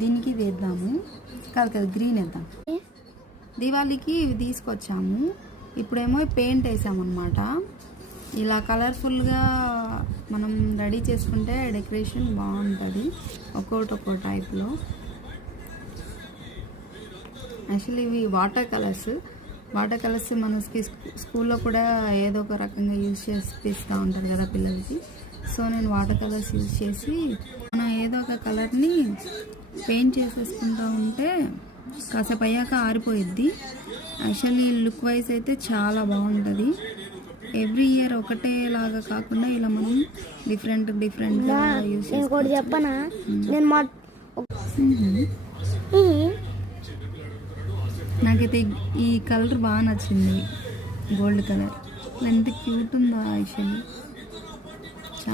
దీనికి వేద్దాము. కాదు గ్రీన్ వేద్దాం. దివాళీకి ఇవి తీసుకొచ్చాము. ఇప్పుడేమో పెయింట్ వేసామన్నమాట. ఇలా కలర్ఫుల్గా మనం రెడీ చేసుకుంటే డెకరేషన్ బాగుంటుంది, ఒక్కో టైప్లో. యాక్చువల్లీ ఇవి వాటర్ కలర్స్ మనకి స్కూల్లో కూడా ఏదో ఒక రకంగా యూజ్ చేస్తూ ఉంటారు కదా పిల్లలకి. సో నేను వాటర్ కలర్స్ యూజ్ చేసి మనం ఏదో ఒక కలర్ని పెయింట్ చేసేసుకుంటూ ఉంటే కాసేపు అయ్యాక ఆరిపోయిద్ది. యాక్చువల్లీ లుక్ వైజ్ అయితే చాలా బాగుంటుంది. ఎవ్రీ ఇయర్ ఒకటేలాగా కాకుండా ఇలా మనం డిఫరెంట్గా యూజ్ చేసుకోవచ్చు. చెప్పనా, నాకైతే ఈ కలర్ బాగా నచ్చింది, గోల్డ్ కలర్. ఎంత క్యూట్ ఉందో యాక్చువల్లీ.